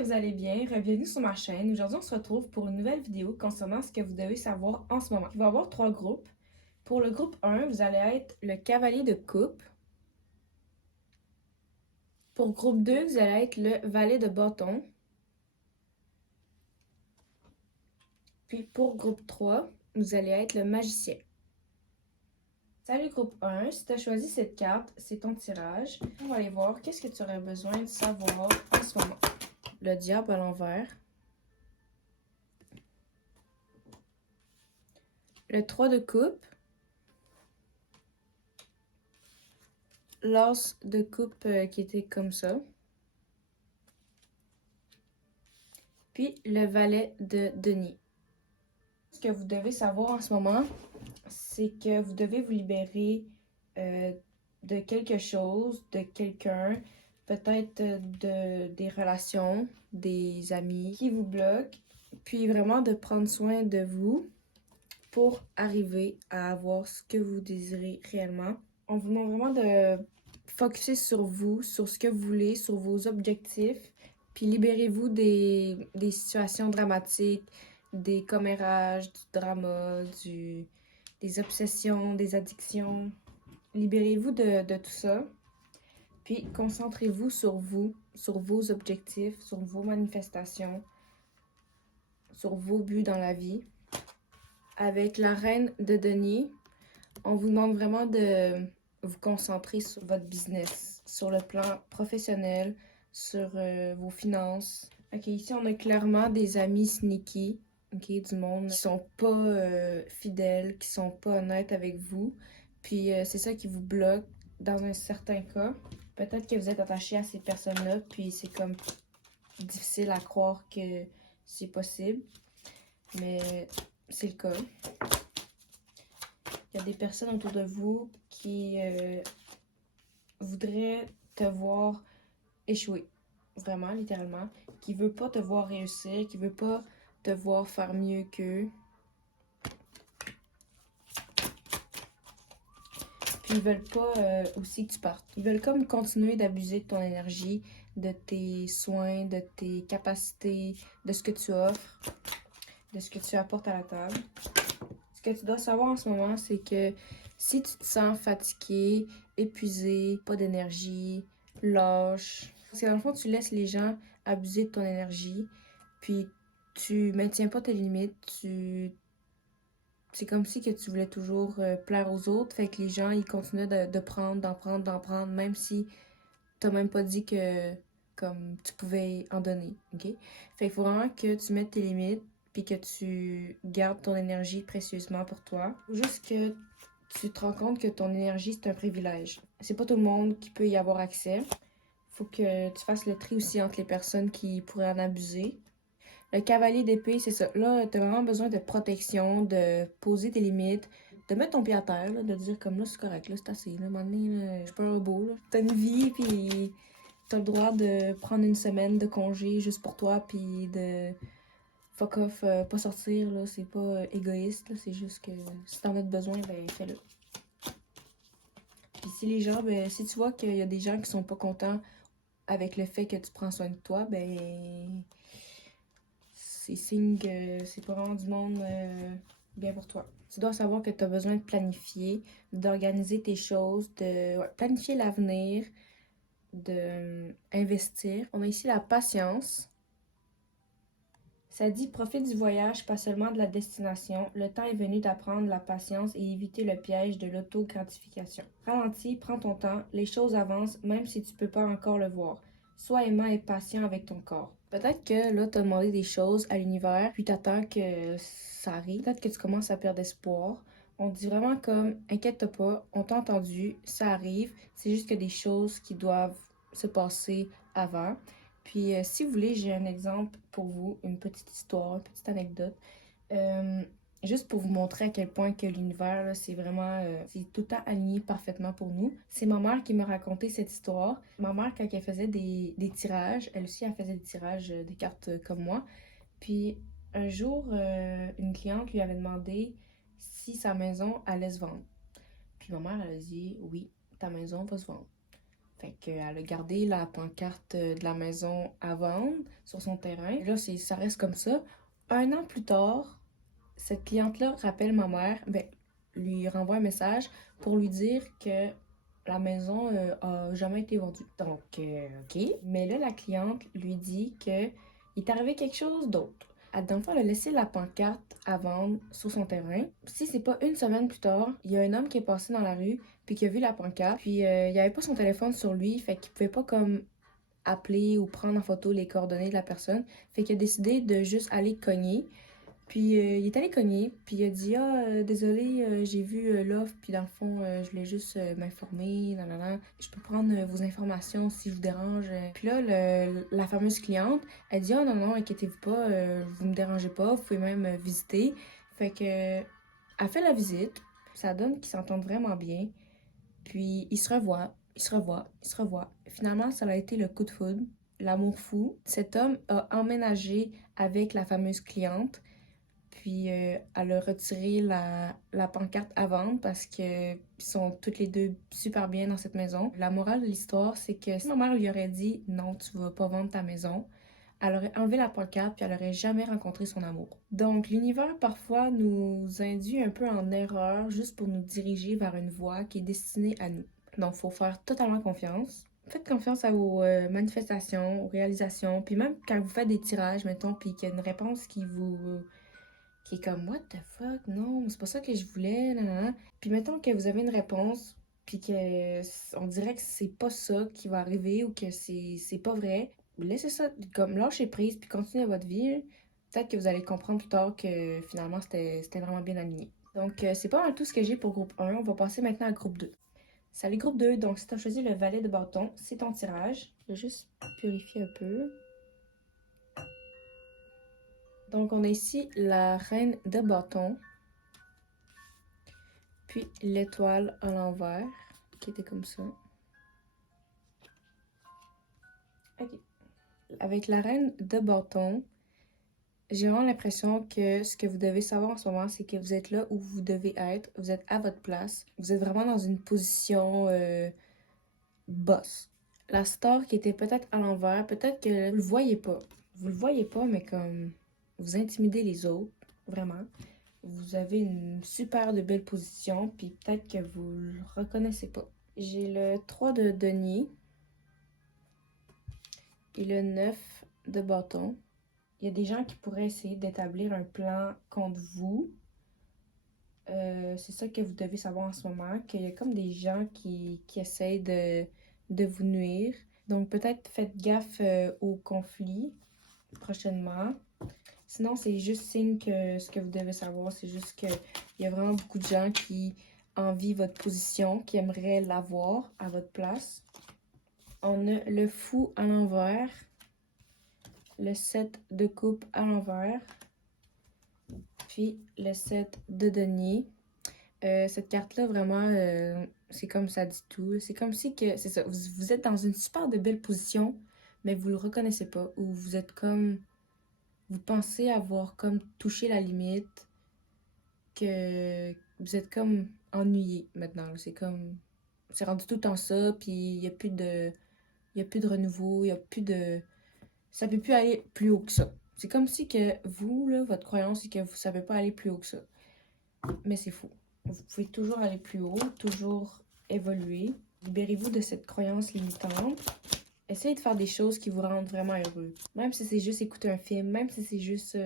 que vous allez bien. Bienvenue sur ma chaîne. Aujourd'hui, on se retrouve pour une nouvelle vidéo concernant ce que vous devez savoir en ce moment. Il va y avoir 3 groupes. Pour le groupe 1, vous allez être le cavalier de coupe. Pour groupe 2, vous allez être le valet de bâton. Puis pour groupe 3, vous allez être le magicien. Salut groupe 1, si tu as choisi cette carte, c'est ton tirage. On va aller voir qu'est-ce que tu aurais besoin de savoir en ce moment. Le diable à l'envers. Le 3 de coupe. L'as de coupe qui était comme ça. Puis le valet de denier. Ce que vous devez savoir en ce moment, c'est que vous devez vous libérer de quelque chose, de quelqu'un, peut-être des relations, des amis qui vous bloquent, puis vraiment de prendre soin de vous pour arriver à avoir ce que vous désirez réellement. On vous demande vraiment de focuser sur vous, sur ce que vous voulez, sur vos objectifs, puis libérez-vous des situations dramatiques, des commérages, du drama, des obsessions, des addictions. Libérez-vous de tout ça. Puis concentrez-vous, sur vos objectifs, sur vos manifestations, sur vos buts dans la vie. Avec la reine de denier, on vous demande vraiment de vous concentrer sur votre business, sur le plan professionnel, sur vos finances. Ok, ici on a clairement des amis sneaky, ok, du monde qui sont pas fidèles, qui sont pas honnêtes avec vous. Puis c'est ça qui vous bloque dans un certain cas. Peut-être que vous êtes attaché à ces personnes-là, puis c'est comme difficile à croire que c'est possible, mais c'est le cas. Il y a des personnes autour de vous qui voudraient te voir échouer, vraiment, littéralement, qui ne veut pas te voir réussir, qui ne veut pas te voir faire mieux qu'eux. Puis ils veulent pas aussi que tu partes. Ils veulent comme continuer d'abuser de ton énergie, de tes soins, de tes capacités, de ce que tu offres, de ce que tu apportes à la table. Ce que tu dois savoir en ce moment, c'est que si tu te sens fatigué, épuisé, pas d'énergie, lâche, parce que dans le fond, tu laisses les gens abuser de ton énergie, puis tu maintiens pas tes limites, c'est comme si que tu voulais toujours plaire aux autres, fait que les gens, ils continuaient de prendre, d'en prendre, même si t'as même pas dit que comme tu pouvais en donner, ok? Fait qu'il faut vraiment que tu mettes tes limites, puis que tu gardes ton énergie précieusement pour toi. Faut juste que tu te rends compte que ton énergie, c'est un privilège. C'est pas tout le monde qui peut y avoir accès. Faut que tu fasses le tri aussi entre les personnes qui pourraient en abuser. Le cavalier d'épée, c'est ça. Là, t'as vraiment besoin de protection, de poser tes limites, de mettre ton pied à terre, là, de dire comme là, c'est correct, là, c'est assez. Là, à un moment donné, là, je suis pas un robot. Là. T'as une vie, puis t'as le droit de prendre une semaine de congé juste pour toi, puis de fuck off, pas sortir, là, c'est pas égoïste, là, c'est juste que si t'en as besoin, ben fais-le. Puis si les gens, ben si tu vois qu'il y a des gens qui sont pas contents avec le fait que tu prends soin de toi, ben c'est signe que c'est pas vraiment du monde bien pour toi. Tu dois savoir que tu as besoin de planifier, d'organiser tes choses, de planifier l'avenir, de investir. On a ici la patience. Ça dit profite du voyage, pas seulement de la destination. Le temps est venu d'apprendre la patience et éviter le piège de l'auto-gratification. Ralentis, prends ton temps, les choses avancent même si tu peux pas encore le voir. Sois aimant et patient avec ton corps. Peut-être que là, tu as demandé des choses à l'univers, puis tu attends que ça arrive. Peut-être que tu commences à perdre espoir. On dit vraiment comme, inquiète-toi pas, on t'a entendu, ça arrive. C'est juste que des choses qui doivent se passer avant. Puis, si vous voulez, j'ai un exemple pour vous, une petite histoire, une petite anecdote. Euh, Juste pour vous montrer à quel point que l'univers, là, c'est vraiment, c'est tout le temps aligné parfaitement pour nous. C'est ma mère qui m'a raconté cette histoire. Ma mère, quand elle faisait des tirages, elle aussi, elle faisait des tirages, des cartes comme moi. Puis, un jour, une cliente lui avait demandé si sa maison allait se vendre. Puis ma mère, elle a dit, oui, ta maison va se vendre. Fait qu'elle a gardé la pancarte de la maison à vendre sur son terrain. Et là, ça reste comme ça. Un an plus tard, cette cliente-là rappelle ma mère, ben, lui renvoie un message pour lui dire que la maison a jamais été vendue. Donc, OK. Mais là, la cliente lui dit que il est arrivé quelque chose d'autre. Dans le fond, elle a laissé la pancarte à vendre sur son terrain. Si c'est pas une semaine plus tard, il y a un homme qui est passé dans la rue puis qui a vu la pancarte. Puis il avait pas son téléphone sur lui, fait qu'il pouvait pas comme appeler ou prendre en photo les coordonnées de la personne. Fait qu'il a décidé de juste aller cogner. Puis il est allé cogner, puis il a dit ah désolé, j'ai vu l'offre, puis dans le fond je voulais juste m'informer, nanana. Je peux prendre vos informations si je vous dérange. Puis là la fameuse cliente, elle dit ah non non inquiétez-vous pas, vous me dérangez pas, vous pouvez même visiter. Fait que elle fait la visite, ça donne qu'ils s'entendent vraiment bien. Puis ils se revoient, ils se revoient, ils se revoient. Finalement ça a été le coup de foudre, l'amour fou. Cet homme a emménagé avec la fameuse cliente. Puis elle a retiré la pancarte à vendre parce qu'ils sont toutes les deux super bien dans cette maison. La morale de l'histoire, c'est que si ma mère lui aurait dit non, tu vas pas vendre ta maison, elle aurait enlevé la pancarte puis elle aurait jamais rencontré son amour. Donc l'univers parfois nous induit un peu en erreur juste pour nous diriger vers une voie qui est destinée à nous. Donc faut faire totalement confiance. Faites confiance à vos manifestations, aux réalisations, puis même quand vous faites des tirages, mettons, puis qu'il y a une réponse qui est comme what the fuck, non, c'est pas ça que je voulais, nanana. Puis mettons que vous avez une réponse, puis que on dirait que c'est pas ça qui va arriver ou que c'est pas vrai. Laissez ça, comme lâchez prise, puis continuez votre vie. Peut-être que vous allez comprendre plus tard que finalement c'était vraiment bien aligné. Donc c'est pas mal tout ce que j'ai pour groupe 1. On va passer maintenant à groupe 2. Salut groupe 2, donc si tu as choisi le valet de bâton, c'est ton tirage. Je vais juste purifier un peu. Donc, on a ici la reine de bâton, puis l'étoile à l'envers, qui était comme ça. Ok. Avec la reine de bâton, j'ai vraiment l'impression que ce que vous devez savoir en ce moment, c'est que vous êtes là où vous devez être, vous êtes à votre place, vous êtes vraiment dans une position boss. La star qui était peut-être à l'envers, peut-être que vous le voyez pas. Vous le voyez pas, mais comme vous intimidez les autres, vraiment. Vous avez une super de belle position, puis peut-être que vous le reconnaissez pas. J'ai le 3 de denier et le 9 de bâton. Il y a des gens qui pourraient essayer d'établir un plan contre vous. C'est ça que vous devez savoir en ce moment, qu'il y a comme des gens qui essayent de vous nuire. Donc peut-être faites gaffe au conflit prochainement. Sinon, c'est juste signe que ce que vous devez savoir, c'est juste qu'il y a vraiment beaucoup de gens qui envient votre position, qui aimeraient l'avoir à votre place. On a le fou à l'envers, le 7 de coupe à l'envers, puis le 7 de denier. Cette carte-là, vraiment, c'est comme ça dit tout. C'est comme si que, c'est ça, vous êtes dans une super de belle position, mais vous le reconnaissez pas, ou vous êtes comme, vous pensez avoir comme touché la limite, que vous êtes comme ennuyé maintenant. C'est comme, c'est rendu tout le temps ça, puis il y a plus de, il y a plus de renouveau, il y a plus de, ça peut plus aller plus haut que ça. C'est comme si que vous, là, votre croyance, c'est que vous savez pas aller plus haut que ça. Mais c'est faux. Vous pouvez toujours aller plus haut, toujours évoluer. Libérez-vous de cette croyance limitante. Essayez de faire des choses qui vous rendent vraiment heureux. Même si c'est juste écouter un film, même si c'est juste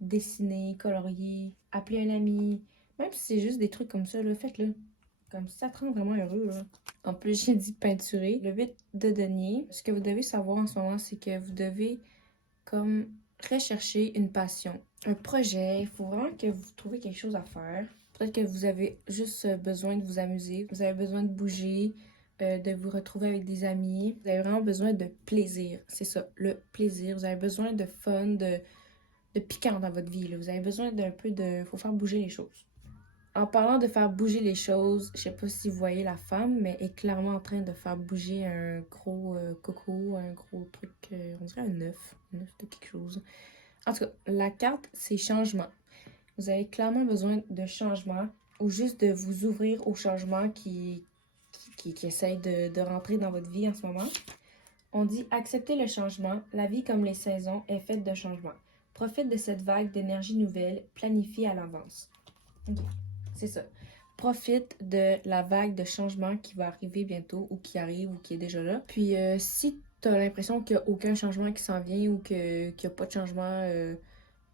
dessiner, colorier, appeler un ami, même si c'est juste des trucs comme ça, là, faites-le. Comme ça te rend vraiment heureux, là. En plus, j'ai dit peinturer. Le 8 de denier. Ce que vous devez savoir en ce moment, c'est que vous devez comme rechercher une passion, un projet. Il faut vraiment que vous trouviez quelque chose à faire. Peut-être que vous avez juste besoin de vous amuser. Vous avez besoin de bouger, de vous retrouver avec des amis. Vous avez vraiment besoin de plaisir. C'est ça, le plaisir. Vous avez besoin de fun, de piquant dans votre vie, là. Vous avez besoin d'un peu de... Faut faire bouger les choses. En parlant de faire bouger les choses, je sais pas si vous voyez la femme, mais elle est clairement en train de faire bouger un gros coco, un gros truc, on dirait un œuf de quelque chose. En tout cas, la carte, c'est changement. Vous avez clairement besoin de changement ou juste de vous ouvrir au changement qui qui essayent de rentrer dans votre vie en ce moment. On dit accepter le changement. La vie comme les saisons est faite de changements. Profite de cette vague d'énergie nouvelle, planifiée à l'avance. Ok, c'est ça. Profite de la vague de changement qui va arriver bientôt ou qui arrive ou qui est déjà là. Puis si tu as l'impression qu'il n'y a aucun changement qui s'en vient ou qu'il n'y a pas de changement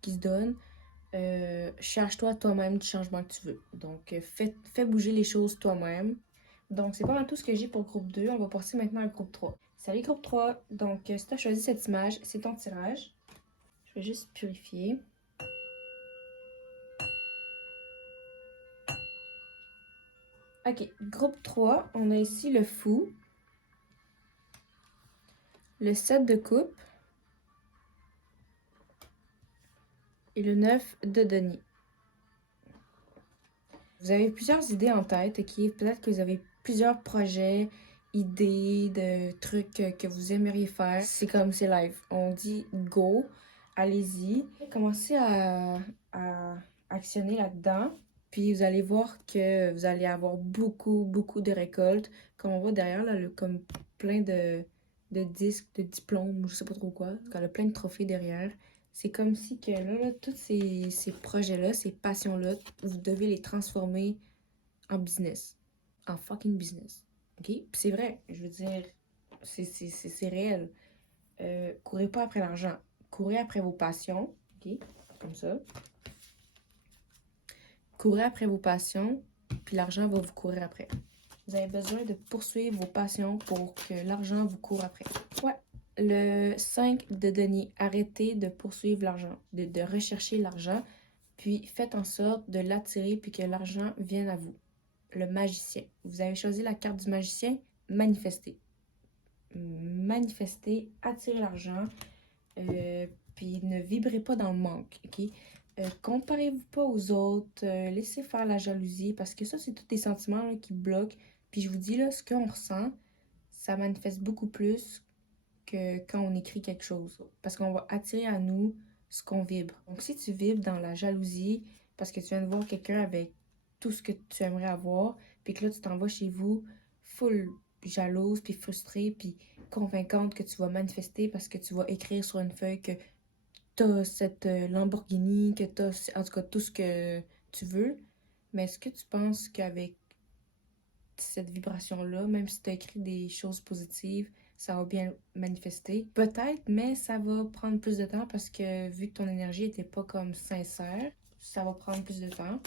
qui se donne, cherche-toi toi-même du changement que tu veux. Donc, fais bouger les choses toi-même. Donc, c'est pas mal tout ce que j'ai pour le groupe 2. On va passer maintenant au groupe 3. Salut groupe 3! Donc, si tu as choisi cette image, c'est ton tirage. Je vais juste purifier. Ok, groupe 3, on a ici le fou, le 7 de coupe et le 9 de denier. Vous avez plusieurs idées en tête, ok? Peut-être que vous avez plusieurs projets, idées, de trucs que vous aimeriez faire. C'est comme c'est live. On dit go, allez-y. Commencez à actionner là-dedans. Puis vous allez voir que vous allez avoir beaucoup de récoltes. Comme on voit derrière, là, comme plein de disques, de diplômes, je sais pas trop quoi. Il y a plein de trophées derrière. C'est comme si que là tous ces projets-là, ces passions-là, vous devez les transformer en business. En fucking business. OK? Puis c'est vrai, je veux dire, c'est réel. Courez pas après l'argent. Courez après vos passions. OK? Comme ça. Courez après vos passions, puis l'argent va vous courir après. Vous avez besoin de poursuivre vos passions pour que l'argent vous court après. Ouais. Le 5 de denier, arrêtez de poursuivre l'argent, de rechercher l'argent, puis faites en sorte de l'attirer puis que l'argent vienne à vous. Le magicien. Vous avez choisi la carte du magicien, manifester. Manifester, attirer l'argent, puis ne vibrez pas dans le manque, ok? Comparez-vous pas aux autres, laissez faire la jalousie, parce que ça, c'est tous des sentiments là, qui bloquent. Puis je vous dis, là, ce qu'on ressent, ça manifeste beaucoup plus que quand on écrit quelque chose. Parce qu'on va attirer à nous ce qu'on vibre. Donc si tu vibres dans la jalousie, parce que tu viens de voir quelqu'un avec tout ce que tu aimerais avoir, puis que là tu t'en vas chez vous, full jalouse, puis frustrée, puis convaincante que tu vas manifester parce que tu vas écrire sur une feuille que t'as cette Lamborghini, que t'as en tout cas tout ce que tu veux. Mais est-ce que tu penses qu'avec cette vibration-là, même si tu as écrit des choses positives, ça va bien manifester? Peut-être, mais ça va prendre plus de temps parce que vu que ton énergie n'était pas comme sincère, ça va prendre plus de temps.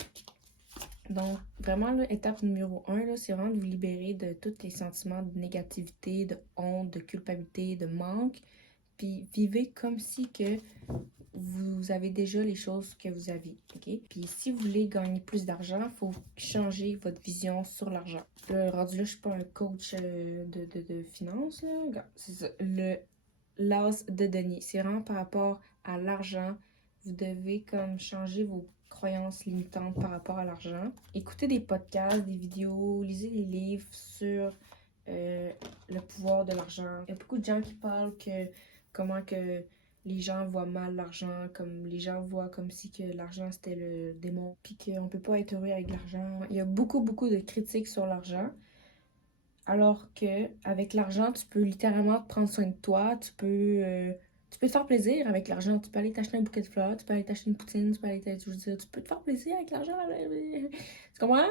Donc, vraiment, l'étape numéro 1, c'est vraiment de vous libérer de tous les sentiments de négativité, de honte, de culpabilité, de manque. Puis vivez comme si que vous avez déjà les choses que vous aviez, ok? Puis si vous voulez gagner plus d'argent, il faut changer votre vision sur l'argent. Là, rendu là, je suis pas un coach de finance, là. Regarde, c'est ça. Le l'as de denier, c'est vraiment par rapport à l'argent. Vous devez comme changer vos croyances limitantes par rapport à l'argent. Écoutez des podcasts, des vidéos, lisez des livres sur le pouvoir de l'argent. Il y a beaucoup de gens qui parlent que comment que les gens voient mal l'argent, comme les gens voient comme si que l'argent c'était le démon, puis qu'on peut pas être heureux avec l'argent. Il y a beaucoup de critiques sur l'argent, alors que avec l'argent, tu peux littéralement te prendre soin de toi, tu peux te faire plaisir avec l'argent, tu peux aller t'acheter un bouquet de fleurs, tu peux aller t'acheter une poutine, tu peux aller je veux dire, tu peux te faire plaisir avec l'argent. Tu comprends?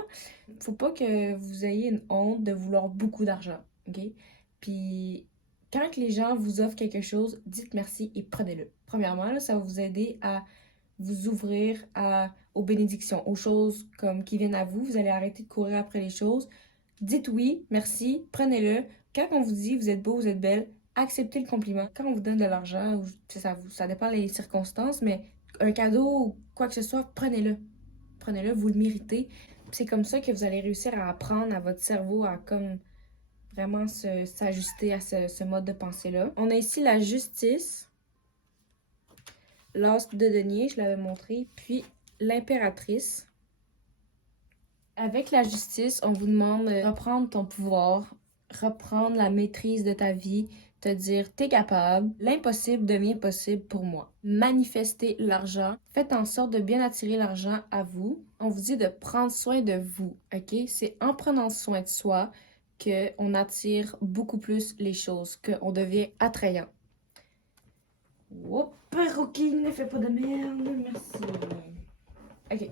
Faut pas que vous ayez une honte de vouloir beaucoup d'argent, ok? Puis quand que les gens vous offrent quelque chose, dites merci et prenez-le. Premièrement, là, ça va vous aider à vous ouvrir aux bénédictions, aux choses comme qui viennent à vous. Vous allez arrêter de courir après les choses. Dites oui, merci, prenez-le. Quand on vous dit vous êtes beau, vous êtes belle, acceptez le compliment. Quand on vous donne de l'argent, ça dépend des circonstances, mais un cadeau ou quoi que ce soit, prenez-le. Prenez-le, vous le méritez. C'est comme ça que vous allez réussir à apprendre à votre cerveau à comme vraiment s'ajuster à ce mode de pensée-là. On a ici la justice, l'as de denier, je l'avais montré, puis l'impératrice. Avec la justice, on vous demande de reprendre ton pouvoir, reprendre la maîtrise de ta vie, te dire t'es capable, l'impossible devient possible pour moi. Manifestez l'argent, faites en sorte de bien attirer l'argent à vous. On vous dit de prendre soin de vous, ok? C'est en prenant soin de soi qu'on attire beaucoup plus les choses, qu'on devient attrayant. Oups, perroquet, ne fais pas de merde, merci. Ok.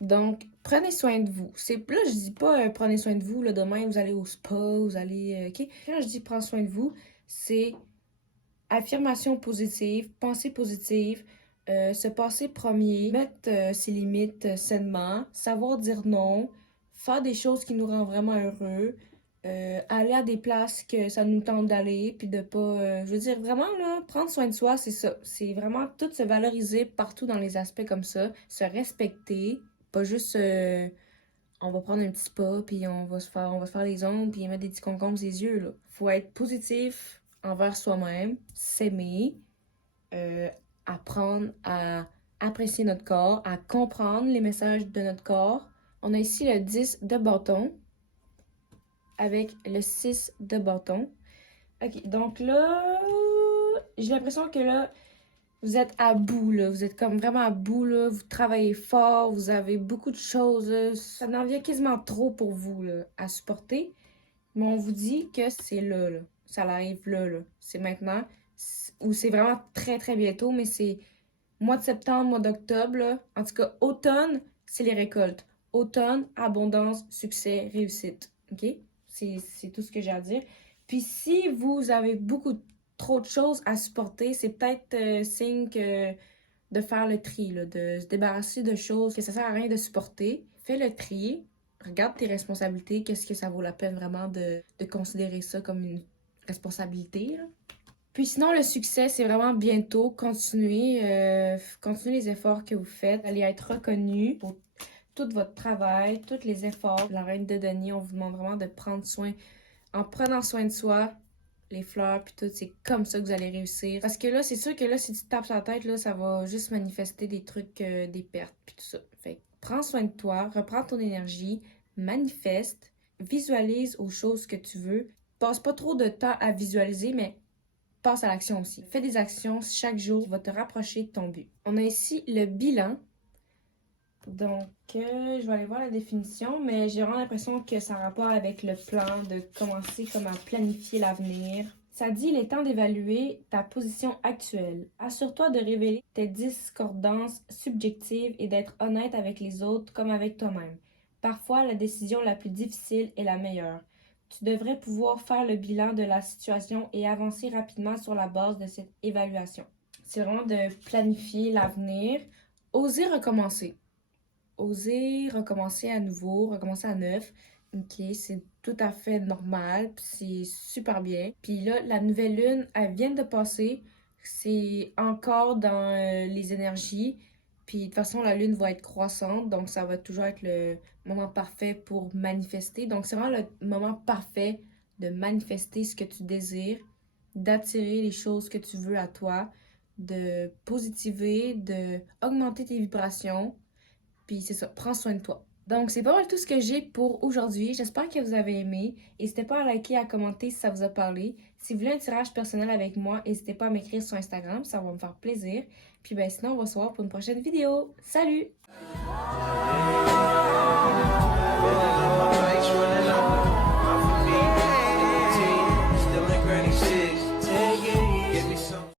Donc, prenez soin de vous. Là, je dis pas prenez soin de vous, là, demain vous allez au spa, vous allez. Ok? Quand je dis prends soin de vous, c'est affirmation positive, pensée positive, se passer premier, mettre ses limites sainement, savoir dire non, faire des choses qui nous rendent vraiment heureux, aller à des places que ça nous tente d'aller, puis de pas. Je veux dire, vraiment, là, prendre soin de soi, c'est ça. C'est vraiment tout se valoriser partout dans les aspects comme ça, se respecter, pas juste. On va prendre un petit spa, puis on va se faire les ongles, puis mettre des petits concombres aux yeux, là. Faut être positif envers soi-même, s'aimer, apprendre à apprécier notre corps, à comprendre les messages de notre corps. On a ici le 10 de bâton avec le 6 de bâton. Ok, donc là, j'ai l'impression que là, vous êtes à bout, là. Vous êtes comme vraiment à bout, là. Vous travaillez fort, vous avez beaucoup de choses, là. Ça en vient quasiment trop pour vous, là, à supporter. Mais on vous dit que c'est là, là. Ça arrive là, là. C'est maintenant. Ou c'est vraiment très, très bientôt, mais c'est mois de septembre, mois d'octobre, là. En tout cas, automne, c'est les récoltes. Automne, abondance, succès, réussite. OK? C'est tout ce que j'ai à dire. Puis si vous avez trop de choses à supporter, c'est peut-être signe de faire le tri, là, de se débarrasser de choses que ça sert à rien de supporter. Fais le tri, regarde tes responsabilités, qu'est-ce que ça vaut la peine vraiment de considérer ça comme une responsabilité, là. Puis sinon, le succès, c'est vraiment bientôt. Continuez les efforts que vous faites. Vous allez être reconnu pour tout votre travail, tous les efforts. La Reine de Denis, on vous demande vraiment de prendre soin. En prenant soin de soi, les fleurs, puis tout, c'est comme ça que vous allez réussir. Parce que là, c'est sûr que là, si tu te tapes sur la tête, là, ça va juste manifester des trucs, des pertes, puis tout ça. Fait que prends soin de toi, reprends ton énergie, manifeste, visualise aux choses que tu veux. Passe pas trop de temps à visualiser, mais passe à l'action aussi. Fais des actions chaque jour qui vont te rapprocher de ton but. On a ici le bilan. Donc, je vais aller voir la définition, mais j'ai vraiment l'impression que ça a rapport avec le plan de commencer comme à planifier l'avenir. Ça dit, il est temps d'évaluer ta position actuelle. Assure-toi de révéler tes discordances subjectives et d'être honnête avec les autres comme avec toi-même. Parfois, la décision la plus difficile est la meilleure. Tu devrais pouvoir faire le bilan de la situation et avancer rapidement sur la base de cette évaluation. C'est vraiment de planifier l'avenir. Oser recommencer. Oser recommencer à nouveau, recommencer à neuf. Ok, c'est tout à fait normal, puis c'est super bien. Puis là, la nouvelle lune, elle vient de passer. C'est encore dans les énergies. Puis de toute façon, la lune va être croissante, donc ça va toujours être le moment parfait pour manifester. Donc c'est vraiment le moment parfait de manifester ce que tu désires, d'attirer les choses que tu veux à toi, de positiver, de augmenter tes vibrations. Puis c'est ça, prends soin de toi. Donc, c'est pas mal tout ce que j'ai pour aujourd'hui. J'espère que vous avez aimé. N'hésitez pas à liker, à commenter si ça vous a parlé. Si vous voulez un tirage personnel avec moi, n'hésitez pas à m'écrire sur Instagram, ça va me faire plaisir. Puis ben sinon, on va se voir pour une prochaine vidéo. Salut!